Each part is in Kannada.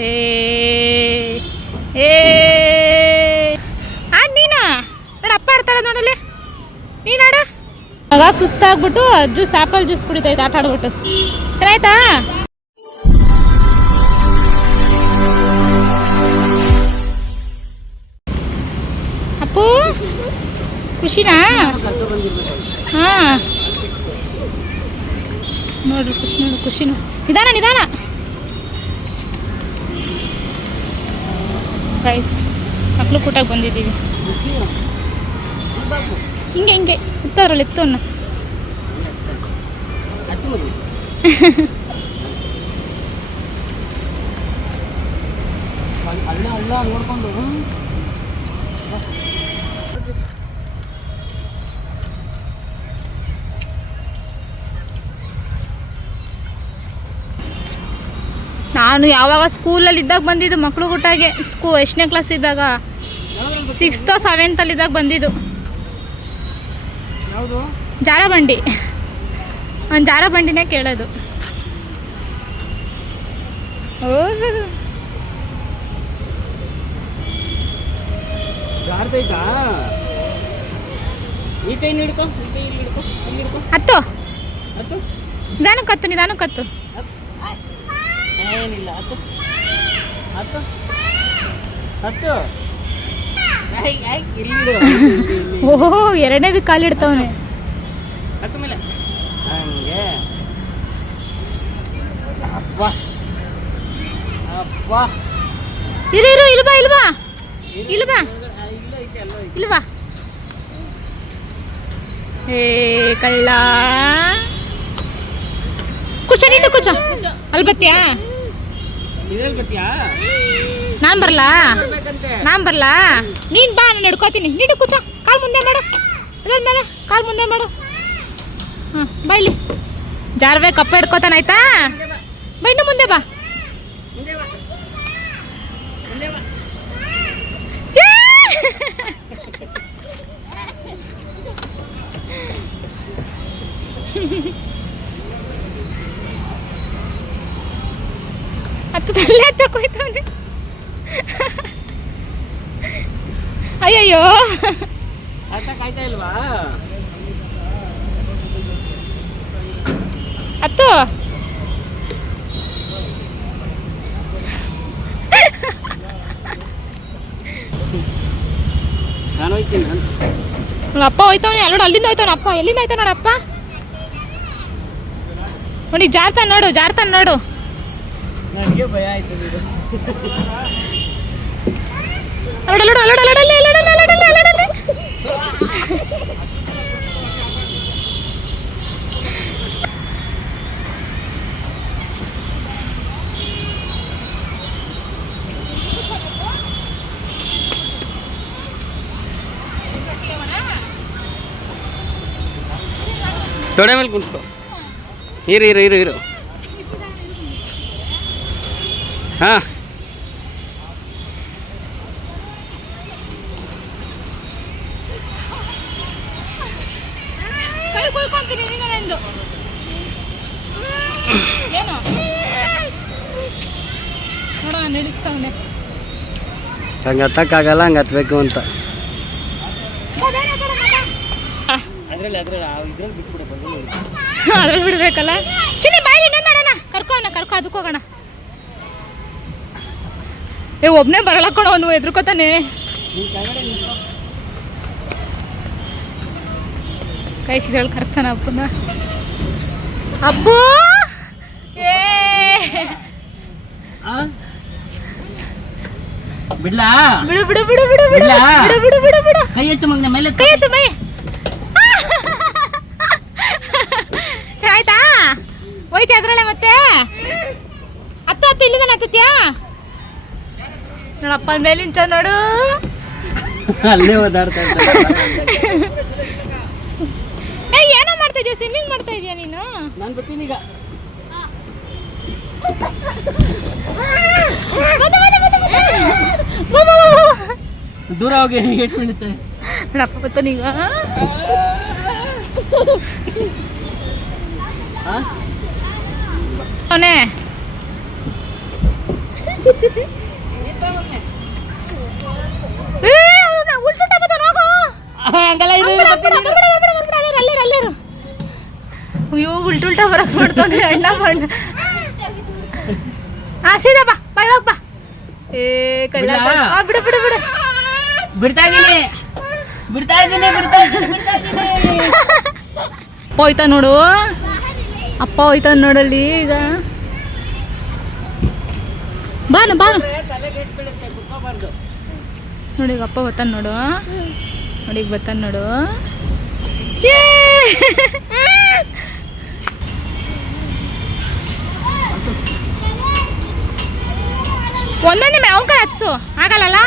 ಏ ಏ ನೀನು ನೋಡ ಅಪ್ಪ ಆಡ್ತಾರ ನೋಡಲ್ಲಿ ನೀನು ಆಡ ಆಗ ಸುಸ್ತಾಗ್ಬಿಟ್ಟು ಜ್ಯೂಸ್ ಆಪಲ್ ಜ್ಯೂಸ್ ಕುಡಿತೈತೆ ಆಟ ಆಡ್ಬಿಟ್ಟು ಚೆನ್ನಾಯ್ತಾ ಅಪ್ಪು ಖುಷಿನಾ ಹಾಂ ನೋಡ್ರಿ ಖುಷಿನು ನಿಧಾನ ನಿಧಾನ ಗೈಸ್ ಮಕ್ಕಳು ಕೂಟಕ್ಕೆ ಬಂದಿದ್ದೀವಿ ಹಿಂಗೆ ಹಿಂಗೆ ಇತ್ತದ್ರಲ್ಲಿ ಇತ್ತು ಅನ್ನ ನಾನು ಯಾವಾಗ ಸ್ಕೂಲಲ್ಲಿ ಇದ್ದಾಗ ಬಂದಿದ್ದು ಮಕ್ಕಳು ಊಟಾಗೆ ಎಷ್ಟನೇ ಕ್ಲಾಸ್ ಇದ್ದಾಗ 6th 7th ಇದ್ದಾಗ ಬಂದಿದ್ದು ಜಾರಬಂಡಿ ಒಂದು ಜಾರಬಂಡಿನೇ ಕೇಳೋದು ಹತ್ತು ನಿಧಾನಕ್ಕತ್ತು ನಿಧಾನಕ್ಕತ್ತು ಏನಿಲ್ಲ ಹತ್ತು ಹತ್ತು ಹತ್ತು ಓಹೋ ಎರಡನೇದು ಕಾಲಿಡ್ತವನೆ ಹತ್ತು ಮೇಲೆ ಹಂಗೆ ಅಪ್ಪ ಅಪ್ಪ ಇರು ಇಲ್ವಾ ಇಲ್ವಾ ಇಲ್ವಾ ಇಲ್ವಾ ಏ ಕಳ್ಳ ಕುಚ ನೀನು ಕುಚ ಅಲ್ಲಿ ಬತ್ತೀಯಾ ನಾನು ಬರ್ಲಾ ನೀನು ಬಾ ನಾನು ಹಿಡ್ಕೋತೀನಿ ನೀನು ಕುಚ ಕಾಲು ಮುಂದೆ ಮಾಡು ಮೇಲೆ ಕಾಲು ಮುಂದೆ ಮಾಡು ಹಾಂ ಬೈಲಿ ಜಾರ್ವೆ ಕಪ್ಪ ಹಿಡ್ಕೋತಾನ ಆಯ್ತಾ ಬಾ ಇನ್ನು ಮುಂದೆ ಬಾ ಹತ್ತದಲ್ಲೇ ಹತ್ತಕೋಯ್ತವನೆ ಅಯ್ಯಯ್ಯೋ ಕಾಯ್ತಾ ಇಲ್ವಾ ಹತ್ತು ನಾನು ಹೋಯ್ತೀನಿ ಅಪ್ಪ ಹೋಯ್ತವನೆ ಅಲ್ಲೋಡು ಅಲ್ಲಿಂದ ಹೋಯ್ತವನ ಅಪ್ಪ ಎಲ್ಲಿಂದ ಹೋಯ್ತಾವ ನೋಡಪ್ಪ ನೋಡಿ ಜಾರ್ತಾನ ನೋಡು ನನಗೆ ಭಯ ಆಯ್ತು ತೊಡೆ ಮೇಲೆ ಕುಣಿಸ್ಕೊ ಇರು ಹಾಂ ನಡೆಸ್ತಾವನೆ ಹಂಗೆ ಹತ್ತಕ್ಕಾಗಲ್ಲ ಹಂಗೆ ಹತ್ಬೇಕು ಅಂತ ಅದ್ರಲ್ಲಿ ಬಿಡ್ಬೇಕಲ್ಲ ಚಿನ್ನಿ ಬಾಯಿ ಇನ್ನೊಂದು ಕರ್ಕೊ ಅದಕ್ಕೆ ಹೋಗೋಣ ಒಬ್ಬನೇ ಬರಲ್ಲ ಕಣೋ ಅವನು ಎದ್ರುಕೋತಾನೆ ಕೈ ಸಿಗಲ್ ಕರ್ತಾನ ಅಪ್ಪನ ಅಪ್ಪು ಏ ಬಿಡ್ಲಾ ಬಿಡು ಬಿಡು ಬಿಡು ಬಿಡು ಬಿಡು ಬಿಡು ಬಿಡು ಬಿಡು ಕೈ ಎತ್ತು ಮಗನ ಮೇಲೆ ಕೈ ಎತ್ತು ಮೈ ಆಯ್ತಾ ಹೋಯ್ತಿ ಅದ್ರಲ್ಲೇ ಮತ್ತೆ ಹತ್ತು ಇಲ್ಲಿಂದ ಹತ್ತತ್ಯಾ ನೋಡಪ್ಪ ಮೇಲಿಂಚ ನೋಡು ಅಲ್ಲೇ ಓದಾಡ್ತಾ ಏನೋ ಮಾಡ್ತಾ ಇದೀಯ ಸ್ವಿಮ್ಮಿಂಗ್ ಮಾಡ್ತಾ ಇದೀಯ ನೀನು ನಾನು ಬರ್ತೀನಿ ಈಗ ದೂರ ಹೋಗಿ ಏಟ್ ಬಿಡುತ್ತೆ ನೋಡಪ್ಪ ಬರ್ತಾನೀಗ ಅವನೇ ಉಲ್ಟಾ ಬತ್ತಾನ ಹೋಗು. ಅಲ್ಲೇರು ಅಯ್ಯೋ ಉಲ್ಟಾ ಬರಕ್ ಮಾಡ್ತಾನೆ ಅಣ್ಣ ಬಣ್ಣ. ಸೀದಾ ಬಾ ಬಾಯ್ ಹೋಗ್ ಬಾ. ಏ ಕಳ್ಳ ಬಿಡು ಬಿಡು ಬಿಡು. ಬಿಡ್ತಾ ಇದೀನಿ. ಅಪ್ಪ ಹೋಯ್ತಾ ನೋಡು, ಅಪ್ಪ ಹೋಯ್ತಾನ ನೋಡಲ್ಲಿ ಈಗ. ಬಾನು ನೋಡಿ ಈಗ ಅಪ್ಪ ಬರ್ತಾನ ನೋಡು, ನೋಡಿ ಈಗ ಬರ್ತಾನ ನೋಡು. ಒಂದೊಂದೇ ಅವ್ನ ಕೈ ಹತ್ಸು ಆಗಲ್ಲ.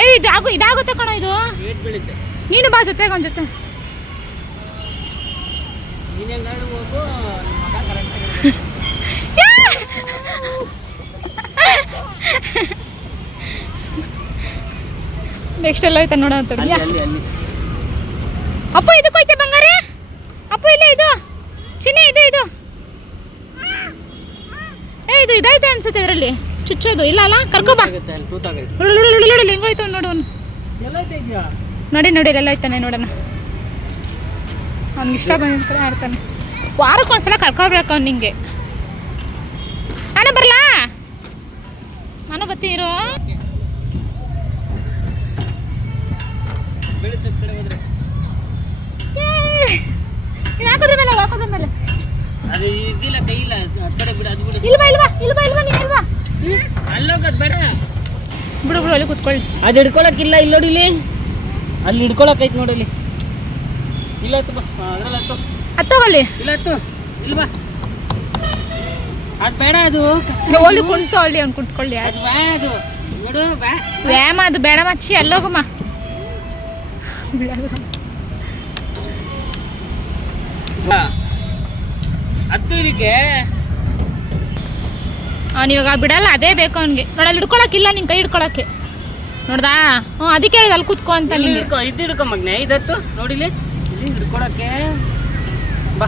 ಏ ಇದಾಗುತ್ತೆ ಕಣೋ ಇದು. ನೀನು ಬಾ ಜೊತೆಗೆ ಅವನ ಜೊತೆ. ನೆಕ್ಸ್ಟ್ ಎಲ್ಲ ಹೋಯ್ತಾ ನೋಡ ಅಂತ. ಅಪ್ಪ ಇದಕ್ಕೆ ಹೋಯ್ತೆ ಬಂಗಾರಿ. ಅಪ್ಪ ಇಲ್ಲೇ ಇದು ಚಿನ್ನಿ ಇದು ಇದು ಇದೈತೆ ಅನ್ಸುತ್ತೆ ಇದರಲ್ಲಿ ಚುಚ್ಚೋದು. ಇಲ್ಲ ಅಲ್ಲ ಕರ್ಕೋಬಾ. ಹಿಂಗೋಯ್ತು ನೋಡು ಅವನು. ನೋಡಿ ಎಲ್ಲ ಆಯ್ತಾನೆ ನೋಡೋಣ. ಅವ್ನಿಗೆ ಇಷ್ಟ ಬಂದಿದ್ದ ಕಡೆ ಆಡ್ತಾನೆ. ವಾರಕ್ಕೊಂದ್ಸಲ ಕರ್ಕೋಬೇಕು ಅವ್ನು ನಿಂಗೆ. ನಾನು ಬರಲಾ? ನಾನು ಬರ್ತೀರೋ. ಹಾಕೋದ್ರ ಮೇಲೆ ಬಿಡು ಅಲ್ಲಿ ಕುತ್ಕೊಳ್ಳಿ. ಅದು ಹಿಡ್ಕೊಳಕ್ಕಿಲ್ಲ. ಇಲ್ಲಿ ನೋಡಿ, ಅಲ್ಲಿ ಹಿಡ್ಕೊಳಕೈತಿ ನೋಡಲಿ. ಇಲ್ಲ ಹತ್ತೋಗಲ್ಲಿ. ಇಲ್ಲ ಬಾ. ಅದು ಬೇಡ. ಅದು ಹೋಲಿ ಕುಣ್ಸೋ ಅಲ್ಲಿ ಅವ್ನು ಕುತ್ಕೊಳ್ಳಿ. ಅದು ನೋಡು ವ್ಯಾಯಾಮ ಅದು ಬೇಡ ಮಚ್ಚಿ. ಅಲ್ಲೋಗಮ್ಮ. ಹತ್ತು ಇದಕ್ಕೆ ಅವನಿವಾಗ ಬಿಡಲ್ಲ. ಅದೇ ಬೇಕು ಅವನಿಗೆ. ನೋಡಲ್ಲಿ ಹಿಡ್ಕೊಳಕ್ಕಿಲ್ಲ ನಿನ್ ಕೈ ಹಿಡ್ಕೊಳಕ್ಕೆ. ನೋಡ್ದಾ? ಅದಕ್ಕೆ ಹೇಳಿದ ಅಲ್ಲಿ ಕುತ್ಕೋ ಅಂತ. ನಿಂಗೆ ಇದು ಹಿಡ್ಕೊ ಮಗ್ನೆ. ಇದತ್ತು ನೋಡಿಲಿ ಇಲ್ಲಿ ಹಿಡ್ಕೊಳಕ್ಕೆ ಬಾ.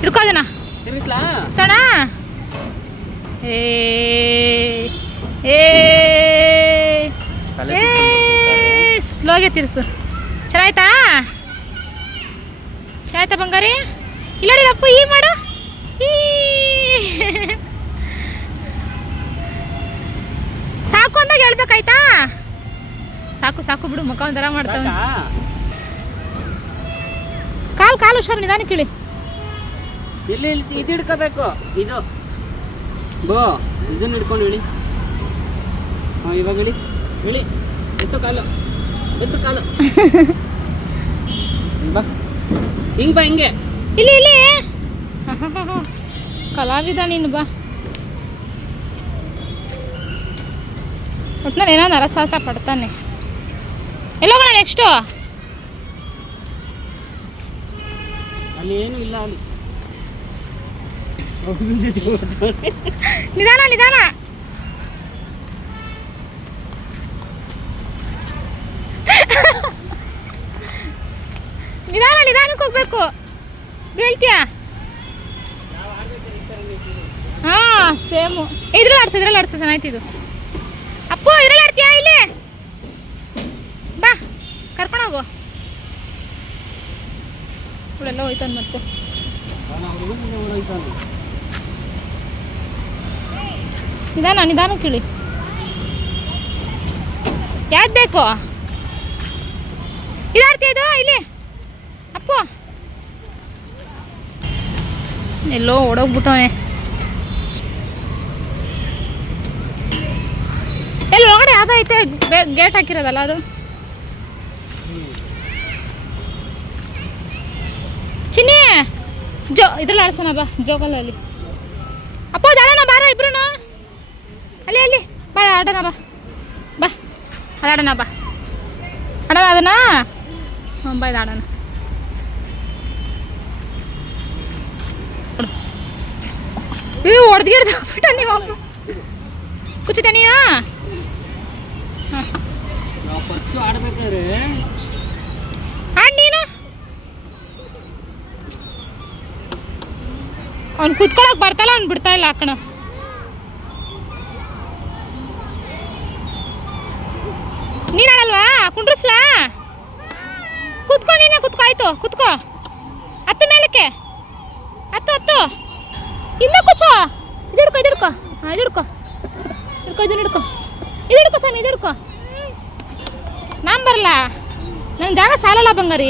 ಹಿಡ್ಕೋದನ ತಿರ್ಗಿಸ್ಲಾ ಕಣ. ಸ್ಲೋಗೆ ತಿರ್ಸು. ಚೆನ್ನಾಯ್ತಾ ಬಂಗಾರಿ? ಇಲ್ಲ ಅಪ್ಪ ಈ ಮಾಡು. ಸಾಕು ಅಂದಾಗ ಹೇಳ್ಬೇಕಾಯ್ತಾ? ಸಾಕು ಬಿಡು. ಮುಖ ಒಂಥರ ಮಾಡ್ತಾವ. ಕಾಲು ಹುಷಾರು, ನಿಧಾನ ಕಿಳಿ. ಇಲ್ಲಿ ಇದು ಹಿಡ್ಕೋಬೇಕು. ಇದು ಬೋ ಇದನ್ನ ಹಿಡ್ಕೊಂಡು ಇಳಿ. ಇವಾಗ ಇಳಿ. ಎತ್ತು ಕಾಲು ಬಾ. ಬಾ ಹಿಂಗೆ. ಇಲ್ಲಿ ಕಲಾವಿದ ನೀನು. ಬಾ. ಒಟ್ನಲ್ಲಿ ಏನೋ ನರಸಾಹಸ ಪಡ್ತಾನೆ. ಎಲ್ಲೋಗೋಣ ನೆಕ್ಸ್ಟು? ಅಲ್ಲಿ ಏನು ಇಲ್ಲ. ಅಲ್ಲಿ ನಿಧಾನ ನಿಧಾನಕ್ಕೆ ಹೋಗ್ಬೇಕು. ಹೇಳ್ತೀಯಾ? ಸೇಮು. ಇದ್ರಲ್ಲಿ ಆಡ್ಸು ಚೆನ್ನಾಯ್ತು ಇದು. ಅಪ್ಪು ಇದ್ರಲ್ಲಿ ಆಡ್ತೀಯಾ? ಇಲ್ಲಿ ಬಾ, ಕರ್ಕೊಂಡೋಗು. ಇವಳೆಲ್ಲ ಹೋಯ್ತಾನೆ ಮತ್ತೆ. ನಿಧಾನ ಕಿಳಿ. ಯಾವ್ದು ಬೇಕು? ಇದಾಡ್ತೀಯದು ಇಲ್ಲಿ. ಅಪ್ಪು ಎಲ್ಲೋ ಓಡೋಗ್ಬಿಟ್ಟವನೆ. ಎಲ್ಲಿ ಒಳಗಡೆ ಯಾವ್ದೈತೆ ಗೇಟ್ ಹಾಕಿರೋದಲ್ಲ ಅದು? ಚಿನ್ನಿ ಇದ್ರಲ್ಲಿ ಆಡ್ಸೋಣ ಬಾ. ಜೋಗಲ್ಲಿ ಅಪ್ಪ ಆಡೋಣ ಬಾರ ಇಬ್ರು. ಅಲ್ಲಿ ಬಾ ಆಡೋಣ. ಬಾ ಅದಾಡೋಣ. ಬಾ ಆಡೋಣ ಅದನ್ನ. ಬಾ ಇದು ಆಡೋಣ. ಹೊಡೆದ್ಗಿಡ್ದ ನೀವು ಕುಚ್ಚುತ್ತೆ ನೀನು. ಫಸ್ಟ್ ಆಡ್ಬೇಕಾದ್ರೆ ಆಡ್ ನೀನು. ಅವ್ನು ಕುತ್ಕೊಳಕ್ ಬರ್ತಲ್ಲ, ಅವ್ನು ಬಿಡ್ತಾ ಇಲ್ಲ ಅಕ್ಕಣ. ನೀನ್ ಆಡಲ್ವಾ? ಕುಂಡ್ರಸ್ಲಾ? ಕುತ್ಕೋ, ನೀನೇ ಕುತ್ಕೋ. ಆಯ್ತು ಕುತ್ಕೋ. ಹತ್ತು ಮೇಲಕ್ಕೆ, ಹತ್ತು ಹತ್ತು. ಇನ್ನೂ ಕುಚ್ಚೋ. ಇದು ಹಿಡ್ಕೊ, ಇದು ಹಿಡ್ಕೊ. ಹಾಂ, ಇದು ಹಿಡ್ಕೊ, ಹಿಡ್ಕೊ, ಇದನ್ನ ಹಿಡ್ಕೊ, ಇದು ಹಿಡ್ಕೊ ಸ್ವಾಮಿ, ಇದು ಹಿಡ್ಕೊ. ನಾನು ಬರಲ್ಲ, ನಂಗೆ ಜಾಗ ಸಾಲಲ್ಲ ಬಂಗಾರಿ.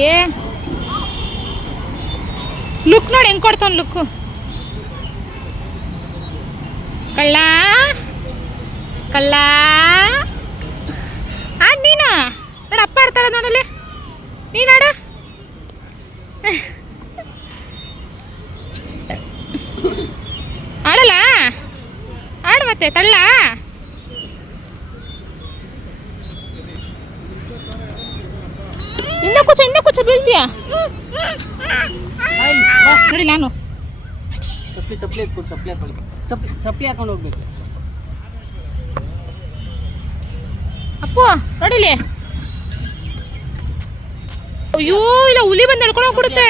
ಲುಕ್ ನೋಡಿ ಹೆಂಗೆ ಕೊಡ್ತಾನೆ ಲುಕ್ಕು. ಕಳ್ಳ ಕಳ್ಳ. ಆಡ್ ನೀನು. ನೋಡು ಅಪ್ಪ ಆಡ್ತಾರ ನೋಡಲ್ಲಿ. ನೀನಾಡು. ಆಡಲ್ಲ? ಆಡು ಮತ್ತೆ ತಳ್ಳ. ಇನ್ನೂ ಕೂಚು ಬೀಳ್ತೀಯ ನೋಡಿ. ನಾನು ಚಪ್ಪಲಿ ಎತ್ಕೊಡು, ಚಪ್ಪಲಿ ಹಾಕೊಳ್ಳಿ. ಚಪ್ಪಲಿ ಹಾಕೊಂಡು ಹೋಗ್ಬೇಕು. ಅಪ್ಪು ನೋಡಿಲಿ. ಅಯ್ಯೋ, ಇಲ್ಲ ಹುಲಿ ಬಂದು ನಡ್ಕೊಂಡು ಹೋಗ್ಬಿಡುತ್ತೆ.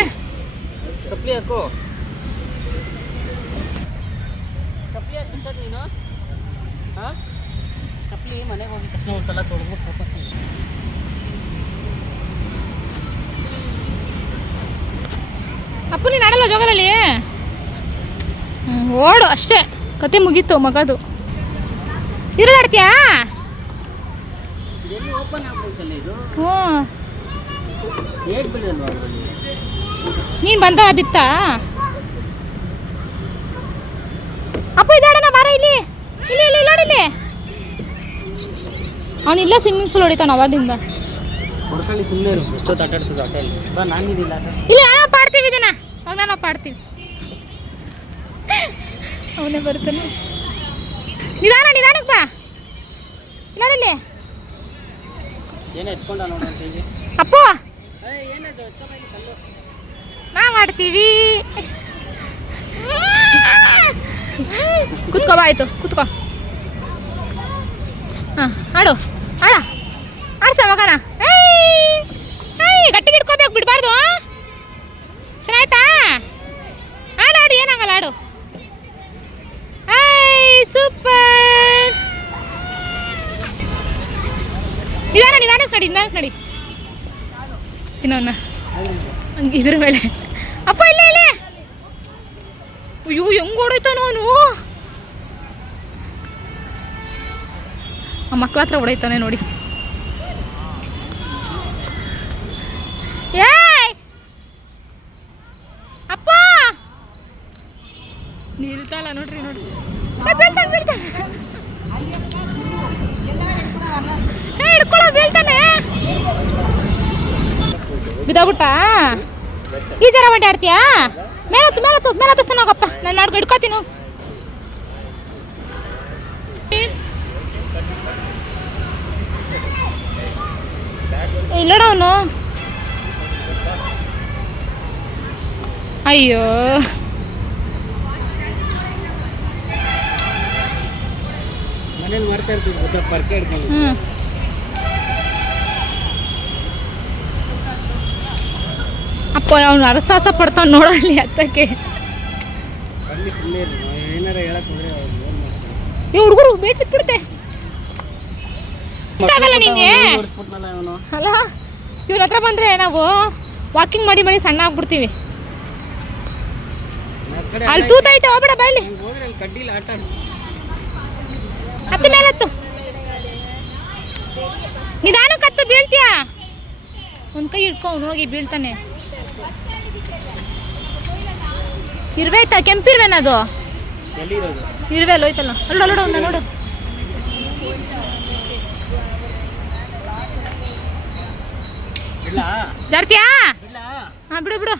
ಚಪ್ಪಲಿ ಹಾಕು, ಚಪ್ಪಲಿ ಹಾಕಿ ಕುಂಚೋದು ನೀನು. ಹಾಂ, ಚಪ್ಪಲಿ ಮನೆಗೆ ಹೋಗಿದ ತಕ್ಷಣ ಒಂದ್ಸಲ ತೊಳೆದು ಸ್ವಲ್ಪ. ಅಪ್ಪು ನೀನು ಆಡಲ್ವ ಜೋಗಲಲ್ಲಿ? ಓಡು ಅಷ್ಟೇ, ಕತೆ ಮುಗೀತು ಮಗದು. ಇರೋದಾಡ್ತೀಯಾ? ಇದೆಲ್ಲಿ ಓಪನ್ ಆಗ್ಬೇಕಲ್ಲ ಇದು. ಹ್ಞೂ, ಹೇಗೆ ಬಿಡಲ್ವಾ ಅದರಲ್ಲಿ? ನೀನು ಬಂದ ಬಿತ್ತಾ? ಅಪ್ಪು ಇದಾಡೋಣ ಬಾರ ಇಲ್ಲಿ. ಇಲ್ಲಿ ಇಲ್ಲಿ ನೋಡಿಲ್ಲಿ. ಅವನಿಲ್ಲ ಸ್ವಿಮ್ಮಿಂಗ್ ಪೂಲ್ ಹೊಡಿತಾನ ಅವಾಗಿಂದ. ಹೊಡ್ಕೊಳ್ಳಿ ಸುಮ್ಮನೆ ಇರು. ಎಷ್ಟೊತ್ತು ಆಟಾಡ್ತದೆ ಆಟಲ್ಲಿ. ಬಾ, ನಾನಿದಿಲ್ಲ ಆಟ. ಇಲ್ಲ ನಾವು ಪಾಡ್ತೀವಿ ಇದನ್ನ. ಅವಾಗ ನಾವು ಪಾಡ್ತೀವಿ. ಅವನೇ ಬರ್ತಾನೆ. ನಿಧಾನಕ್ಕೆ ಬಾ. ನೋಡಿಲ್ಲಿ. ಏನೋ ಎತ್ಕೊಂಡ ನೋಡೋಣ. ಅಪ್ಪು ಏನದು ಎತ್ಕೊಂಬಲ್ಲಿ ಕಲ್ಲು. ನಾವು ಆಡ್ತೀವಿ. ಕುತ್ಕೋ ಬಾ. ಆಯ್ತು ಕುತ್ಕೋ. ಹಾಂ, ಆಡು ಆಡ್ಸ ಮಗನ. ಗಟ್ಟಿಗೆ ಇಟ್ಕೋಬೇಕು, ಬಿಡಬಾರ್ದು. ಚೆನ್ನಾಯ್ತಾ? ಆಡು, ಏನಾಗಲ್ಲ, ಆಡು. ಸೂಪರ್. ನಿಧಾನಕ್ಕೆ ನಡಿ. ತಿನ್ನೋಣ ಹಂಗೆ ಇದ್ರ ಮೇಲೆ. ಅಪ್ಪ ಇಲ್ಲೇ. ಅಯ್ಯೋ, ಹೆಂಗೆ ಹೊಡೈತಾನ ಅವನು. ಆ ಮಕ್ಳ ಹತ್ರ ಹೊಡೈತಾನೆ ನೋಡಿ. ಏಯ್ ಅಪ್ಪ ನಿಲ್ತಲ್ಲ ನೋಡ್ರಿ. ಬೀಳ್ತಾನೆ. ಬಿದ್ದೋಗ್ಬಿಟ್ಟ. ಈ ಜರ ಬಡ್ಡಿ ಆಡ್ತೀಯಾ? ಮೇಲತ್ತು ಹೋಗಪ್ಪ. ನಾನು ಮಾಡ್ಕೊಂಡು ಹಿಡ್ಕೋತೀನಿ. ಇಲ್ಲಡ ಅವನು. ಅಯ್ಯೋ, ಮನೇಲಿ ಮಾಡ್ತಾ ಇರ್ತೀವಿ ಪರ್ಕೆ ಹಿಡ್ಕೊಂಡು. ಅಪ್ಪ ಅವನು ಅರಸಾಸ ಪಡ್ತಾನೆ ನೋಡಲ್ಲಿ ಹತ್ತಕ್ಕೆ. ಏನಾರ ಹೇಳಕ್ ಹೋದ್ರೆ ಈ ಹುಡುಗರು ಬೇಟ್ ಬಿಟ್ಬಿಡುತ್ತೆ. ಆಗಲ್ಲ ನಿಂಗೆ ಅಲ್ಲ. ಇವ್ರ ಹತ್ರ ಬಂದ್ರೆ ನಾವು ವಾಕಿಂಗ್ ಮಾಡಿ ಸಣ್ಣ ಆಗ್ಬಿಡ್ತೀವಿ. ಅಲ್ಲಿ ತೂತೈತೆ, ಹೋಗ್ಬೇಡ ಬಾಯ್ಲಿ. ಕಡ್ಡಿಲಿ ಆಟ ಹತ್ತು ಮೇಲತ್ತು. ನಿಧಾನಕ್ಕೆ ಹತ್ತು, ಬೀಳ್ತೀಯಾ? ಒಂದು ಕೈ ಹಿಡ್ಕೊಂಡು ಹೋಗಿ ಬೀಳ್ತಾನೆ. ಇರುವೆ ಐತಾ? ಕೆಂಪಿರುವೆನದು? ಇರುವೆ ಅಲ್ಲ ಹೋಯ್ತಲ್ಲ. ಅಲ್ಲೋಡ ನೋಡು. ಜಾರ್ತಿಯಾ? ಹಾಂ, ಬಿಡು.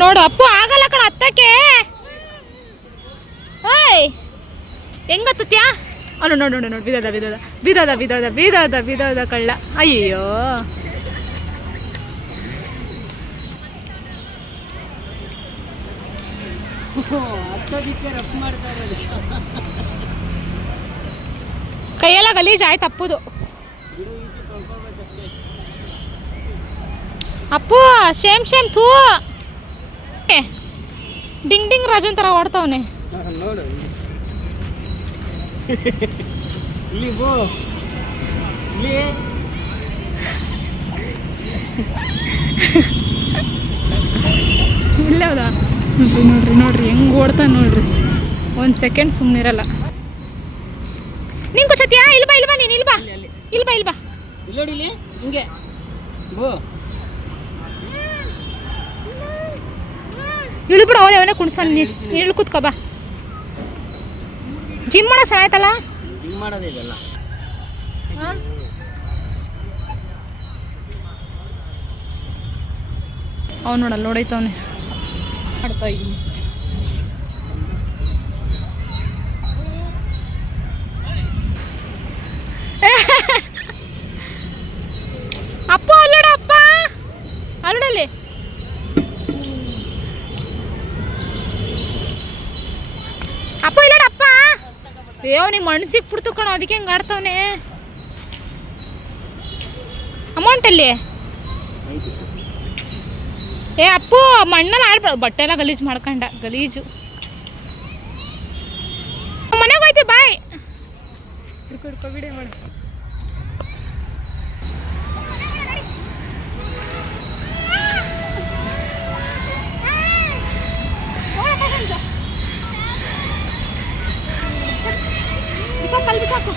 ನೋಡು ಅಪ್ಪು ಆಗಲ್ಲ ಕಣ ಹತ್ತಕ್ಕೆ. ಓಯ್ ಹೆಂಗ ಹತ್ತತ್ಯಾ? ಅಲ್ಲ ನೋಡು ಬಿದ್ದದ ಕಳ್ಳ. ಅಯ್ಯೋ, ಹತ್ತೋದಿಕ್ಕೆ ರಫ್ ಮಾಡ್ತಾ ಇರೋದು. ಕೈಯೆಲ್ಲ ಗಲೀಜ್ ಆಯ್ತು ಅಪ್ಪುದು. ಬಿಡು, ಈಚೆ ತೊಳ್ಕೊಳ್ಬೇಕಷ್ಟೇ. ಅಪ್ಪು ಶೇಮ್ ಶೇಮ್ ಥೂ. ಡಿಂಗ್ ಡಿಂಗ್ ರಾಜನ್ ಥರ ಓಡ್ತಾವನೆ. ನೋಡು ಇಲ್ಲಿ ಬೋ, ಇಲ್ಲಿ ಇಲ್ಲ ಹೌದಾ? ನೋಡ್ರಿ ನೋಡ್ರಿ ನೋಡ್ರಿ ಹೆಂಗೆ ಓಡ್ತಾನೆ ನೋಡ್ರಿ. ಒಂದು ಸೆಕೆಂಡ್ ಸುಮ್ಮನಿರಲ್ಲ. ನಿಂಗೆ ಕೂಚತ್ಯಾ? ಇಲ್ಬಾ ಇಲ್ಬಾ, ನೀನು ಇಲ್ಬಾ ಇಲ್ಬಾ ಇಲ್ಬಾ. ಇಲ್ಲಿ ನೋಡಿ, ಇಲ್ಲಿ ಹಿಂಗೆ ಬೋ. ಇಳಿಬಿಡು, ಅವನೇ ಕುಣ್ಸನ್. ಇಳಿ ಕೂತ್ಕೋ ಬಾ. ಜಿಮ್ ಮಾಡೋ ಚೆನ್ನಾಯ್ತಲ್ಲ. ಜಿಮ್ ಮಾಡೋದೇ ಇದೆಲ್ಲ. ಅವ್ನು ನೋಡಲ್ಲ ನೋಡೈತವನೆ ಮಾಡ್ತಾ ಇದ್ದೀನಿ. ಅಪ್ಪ ಅಲ್ಲೋಡ, ಅಪ್ಪ ಅಲ್ಲೋಡಲ್ಲಿ. ಅಪ್ಪ ಇಲ್ಲೋಡ, ಅಪ್ಪ. ಅಯ್ಯೋ ನಿಮ್ಮ ಮಣ್ಸಿಗೆ ಬಿಡ್ತು ಕಣೋ, ಅದಕ್ಕೆ ಹೆಂಗೆ ಆಡ್ತವನೆ. ಅಮೌಂಟಲ್ಲಿ ಏ ಅಪ್ಪು ಮಣ್ಣಲ್ಲಿ ಆಡ್ಬೇಡ, ಬಟ್ಟೆ ಎಲ್ಲ ಗಲೀಜು ಮಾಡ್ಕೊಂಡ. ಗಲೀಜು. ಮನೆಗೆ ಹೋಯ್ತು, ಬಾಯ್. ಹಿಡ್ಕೊ ವಿಡಿಯೋ ಮಾಡು. ಸಾಕು.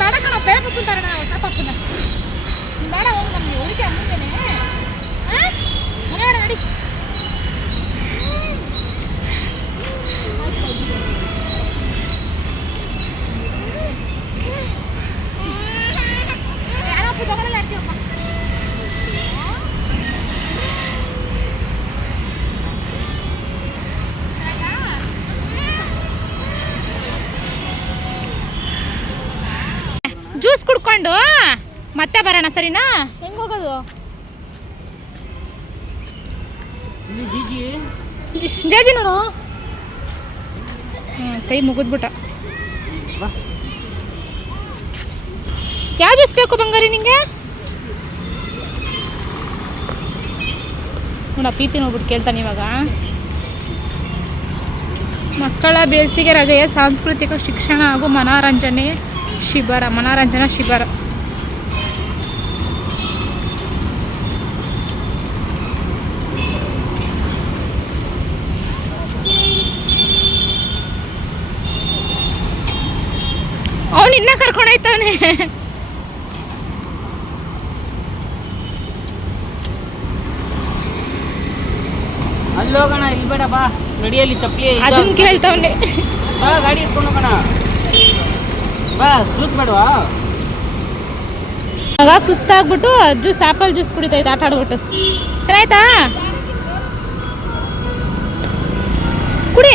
ಬೇಡ ಕಣ, ಬೇರೆ ಪಪ್ಪನ ತರೋಣ, ಹೊಸ ಪಪ್ಪನ. ಬೇಡ ಹೋಗಿ ನಮಗೆ ಹುಡುಗಿ ಅಮ್ಮಂದೇನೆ. ಮನೆ ನಡಿ. ಯಾರಪ್ಪ ಜೋಗಲ್ಲ ಆಡ್ತೀವಪ್ಪ. ಜ್ಯೂಸ್ ಕುಡ್ಕೊಂಡು ಮತ್ತೆ ಬರೋಣ, ಸರಿನಾ? ಹೆಂಗೆ ಹೋಗೋದು? ಜಾಜಿ ನೋಡು. ಕೈ ಮುಗಿದ್ಬಿಟ್ಟ. ಯಾವ ಜ್ಯೂಸ್ ಬೇಕು ಬಂಗಾರಿ ನಿಂಗೆ? ನೋಡ ಪೀಪಿ ನೋಡ್ಬಿಟ್ಟು ಕೇಳ್ತಾನೆ ಇವಾಗ. ಮಕ್ಕಳ ಬೇಸಿಗೆ ರಜೆಯ ಸಾಂಸ್ಕೃತಿಕ ಶಿಕ್ಷಣ ಹಾಗೂ ಮನರಂಜನಾ ಶಿಬಿರ. ಅವನು ಇನ್ನ ಕರ್ಕೊಂಡೋಯ್ತವನೆ. ಅಲ್ಲಿ ಹೋಗೋಣ, ಇಲ್ಲಿ ಬೇಡ, ಬಾ ನಡಿಯಲ್ಲಿ ಚಪ್ಪಲಿ ಅದನ್ನ ಕೇಳ್ತವನೆ. ಬಾ ಗಾಡಿ ಎತ್ಕೊಂಡು ಹೋಗೋಣ, ಬಾ. ಜ್ಯೂಸ್ ಬೇಡವಾ? ಆಗ ಸುಸ್ತಾಗ್ಬಿಟ್ಟು ಜ್ಯೂಸ್, ಆಪಲ್ ಜ್ಯೂಸ್ ಕುಡಿತಾ ಇದ್ದ ಆಟ ಆಡ್ಬಿಟ್ಟು. ಚೆನ್ನಾಯ್ತಾ? ಕುಡಿ.